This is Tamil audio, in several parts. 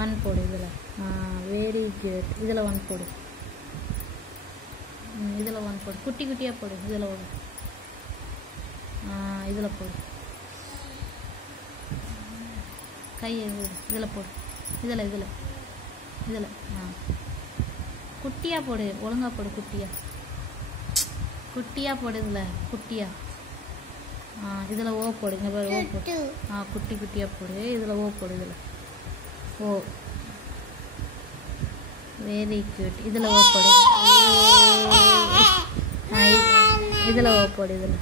ஒன் போடு இதில். Very good. இதில் ஒன் போடு. இதில் ஒன் போடு. குட்டி குட்டியாக போடு. இதில் ஒன்று. இதில் போடு. கையை இதில் போடு. இதில் இதில் இதில் குட்டியாக போடு. ஒழுங்காக போடு. குட்டியாக போடு. இதில் குட்டியாக. இதில் ஓ போடு. இங்கே பாரு, ஓ போடு. குட்டி குட்டியாக போடு. இதில் ஓ போடு. இதில் ஓ. Very good. இதில் ஓ போடு. இதில் ஓ போடு. இதில்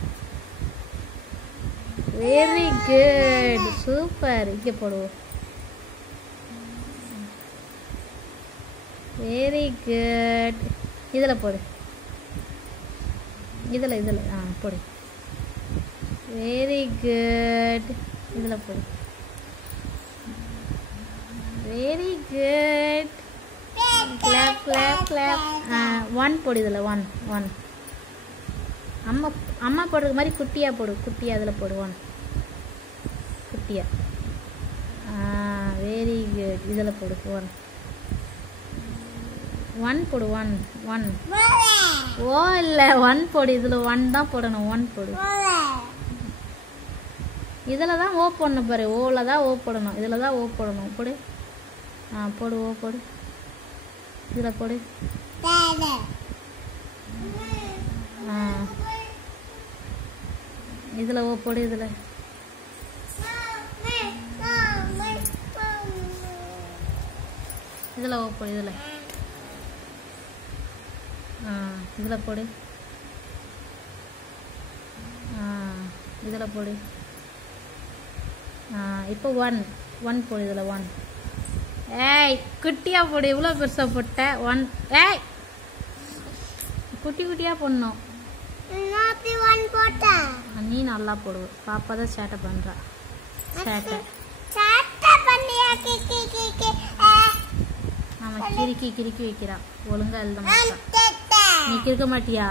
வெரி குட். சூப்பர். இங்கே போடுவோம். Very good. இதில் போடு. இதில் இதில் போடு. Very good. இதில் போடு. Very good. Clap clap clap. One போடு. இதில் ஒன் ஒன். அம்மா அம்மா போடுறது மாதிரி குட்டியாக போடு. குட்டியாக அதில் போடு. ஒன் குட்டியாக. Very good. இதில் போடு. ஒன் ஒன் போடு. One one. ஓ இல்லை, ஒன் போடு. இதில் ஒன் தான் போடணும். ஒன் போடு. இதில் தான் ஓ போடணும் பாரு. ஓவில் தான் ஓ போடணும். இதில் தான் ஓ போடணும். போடு. போடு. ஓ போடு. இதில் போடு. இதில் ஓ போடு. இதில் இதில் ஓ போடு. இதில் இதில் போடு. இதில் போடு. இப்போ ஒன் ஒன் போடு. இதில் ஒன். ஏய் குட்டியாக போடு. இவ்வளோ பெருசாக போட்ட. ஒன். ஏய் குட்டி குட்டியாக போடணும். நீ நல்லா போடுவ. பாப்பா தான் சேட்டை பண்ணுறா. சேட்டை. ஆமாம், கிறுக்கி கிறுக்கி வைக்கிறா. ஒழுங்காக எழுத மாட்டா. நீ கிறுக்க மாட்டியா?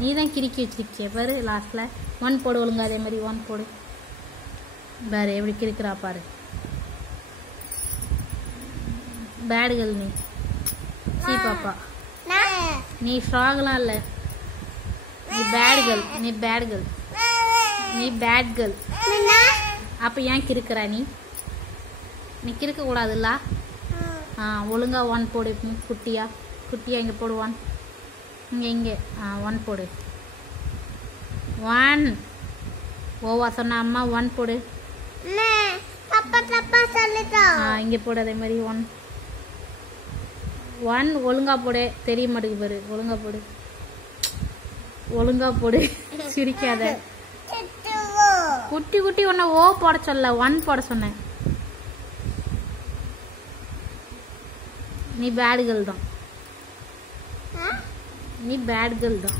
நீ தான் கிறுக்கி வச்சிருக்கிய பாரு. லாஸ்ட்டில் ஒன் போடு. ஒழுங்கா அதே மாதிரி ஒன் போடு. பாரு எப்படி கிறுக்கிறா பாரு. பேட் கேர்ள் நீ. சீ பாப்பா, நீ ஃப்ராக்லாம் இல்லை. நீ பேட் கேர்ள். நீ பேட் கேர்ள். நீ பேட் கேர்ள். அப்போ ஏன் கிறுக்கிறா நீ? நீ கிறுக்க கூடாதுல்ல. ஒழுங்கா ஒன் போடு. குட்டியா குட்டியா. இங்கே போடு. ஒன். இங்கே ஒன் போடு. ஒன். ஓவா சொன்ன அம்மா. ஒன் போடு. இங்கே போடு. அதே மாதிரி ஒன் ஒன். ஒழுங்கா போடு. தெரிய மாட்டேங்குது பாரு. ஒழுங்கா போடு. ஒழுங்கா போடு. சிரிக்காத. குட்டி குட்டி ஒன்று ஓ போட சொல்ல. ஒன் போட சொன்னேன். நீ பேட் கேர்ள் தான். நீ பேட் கேர்ள் தான்.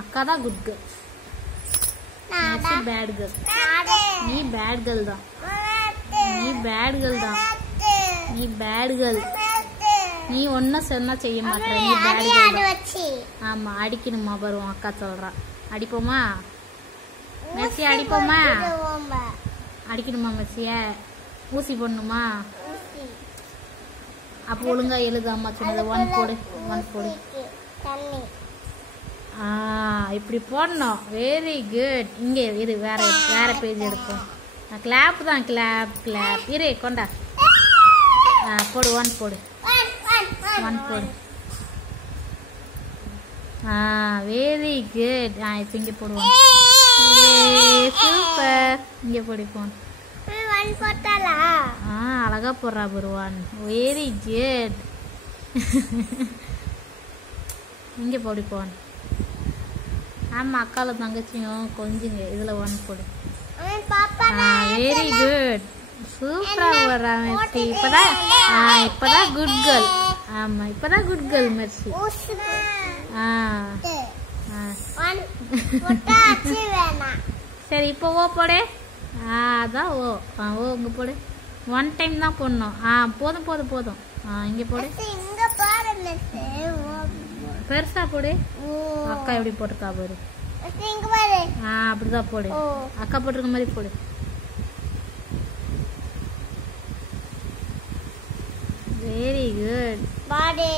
அக்கா தான் குட் கேர்ள். Bad girl. நீ பேட் கேர்ள் தான். நீ பேட் கேர்ள் தான். நீ பேட் கேர்ள். நீ ஒன்னும் சொன்னா செய்ய மாட்டேற. நீ பேட் கேர்ள். ஆமா, அடிக்கணுமா பாரு. அக்கா சொல்றா. அடிப்போமா மெஸ்ஸி? அடிப்போமா? அடிக்கணுமா மெஸ்ஸிய? ஊசி போடணுமா? அப்போ ஒழுங்கா எழுதாமா சொன்னது. ஒன் போடு. ஒன் போடு. இப்படி போடணும். Very good. இங்கே இரு. வேற வேற பேஜ் எடுப்போம். கிளாப் தான். Clap clap. இரு கொண்டா. போடு. ஒன் போடு. ஒன் போடு. Very good. இப்போ இங்கே போடுவோம். சூப்பர். இங்கே போடிப்போம். அழகா போடுறா பருவான். Very good. இங்கே போடிப்போன். ஆமா, அக்கால தங்கச்சியும் கொஞ்சுங்க. இதுல ஒன் போடு. Very good. சூப்பரா போடுறா மெர்சி. இப்பதான் குட் கேர்ள். ஆமா, இப்பதான் குட் கேர்ள் மெர்சி. சரி, இப்போ ஓ போடு. அதான் ஓ. ஓ இங்க போடு. ஒன் டைம் தான் போடணும். போதும் போதும் போதும். இங்க போடு. பெருசா போடு. அக்கா எப்படி போட்டிருக்கா பாரு. அப்படிதான் போடு. அக்கா போட்டிருக்க மாதிரி போடு. குட். பாடி.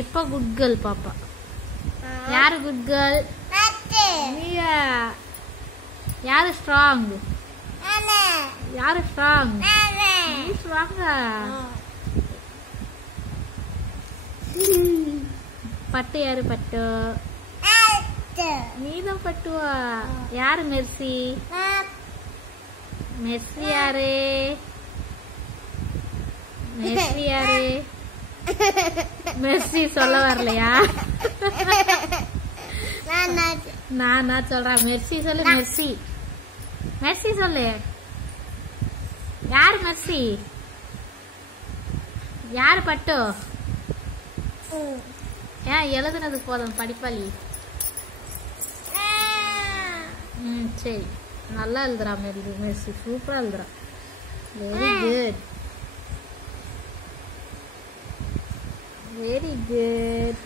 இப்போ குட் கேர்ள் பாப்பா. யாரு குட் கேர்ள்? நீயா. யாரு ஸ்ட்ராங்? யாரு ஸ்ட்ராங்? நீ ஸ்ட்ராங்கா? பட்டு யாரு? பட்டு நீதான் பட்டுவா. யாரு மெர்சி? மெர்சி யாரு? மெர்சி யாரு? மெர்சி சொல்ல வரலையா? நான் சொல்றேன். மெர்சி சொல்லு. மெர்சி மெர்சி சொல்லு. யாரு மெர்சி? யாரு பட்டு? ஏன் எழுதுனது போதும் படிப்பாளி. சரி நல்லா எழுதுறா மெர்சி. சூப்பரா எழுதுறா. Very good. Very good.